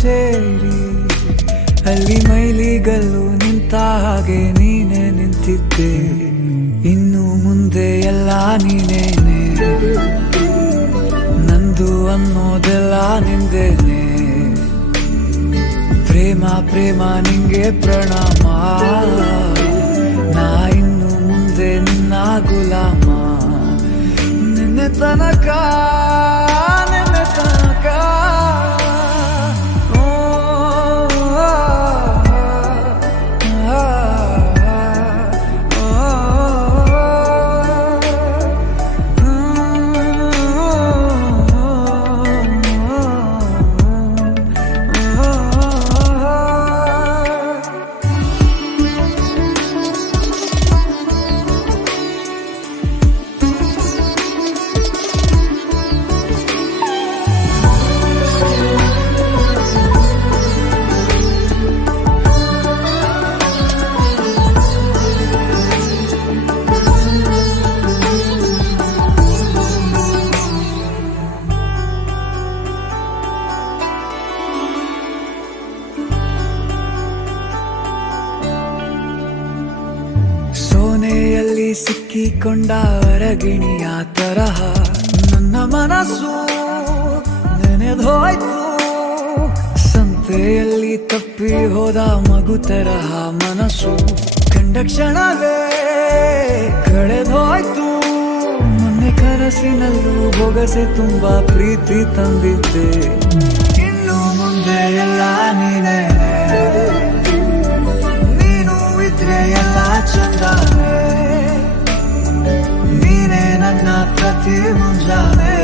ಸೇರಿ ಅಲ್ಲಿ ಮೈಲಿಗಲ್ಲು ನಿಂತ ಹಾಗೆ ನೀನೆ ನಿಂತಿದ್ದೆ. ಇನ್ನು ಮುಂದೆ ಎಲ್ಲ ನೀನೇನೆ, ನಂದು ಅನ್ನೋದೆಲ್ಲ ನಿಂದೇನೆ. ಪ್ರೇಮ ಪ್ರೇಮ ನಿಂಗೆ ಪ್ರಣಾಮ, ನಾ ಇನ್ನು ಮುಂದೆ ನಿನ್ನ ಗುಲಾಮ. ನಿನ್ನೆ ತನಕ ನಿನ್ನೆ ತನಕ ಸೋನೆಯಲ್ಲಿ ಸಿಕ್ಕಿಕೊಂಡ ಹೊರಗಿಣಿಯ ತರಹ ನನ್ನ ಮನಸ್ಸು ನೆನೆದೋಯ್ತು. ಸಂತೆಯಲ್ಲಿ ತಪ್ಪಿ ಹೋದ ಮಗು ತರಹ ಮನಸ್ಸು ಕಂಡ ಕ್ಷಣವೇ ಕಳೆದೋಯ್ತು. ಮೊನ್ನೆ ಕನಸಿನಲ್ಲೂ ಬೊಗಸೆ ತುಂಬಾ ಪ್ರೀತಿ ತಂದಿದ್ದೆ. ಇನ್ನು ಮುಂದೆ ಎಲ್ಲ ನೀನೇ, ನೀನು ಇದ್ರೆ ಎಲ್ಲ ಚಂದಾನೆ. ನೀನೇ ನನ್ನ ಪ್ರತಿ ಮುಂಜಾನೆ.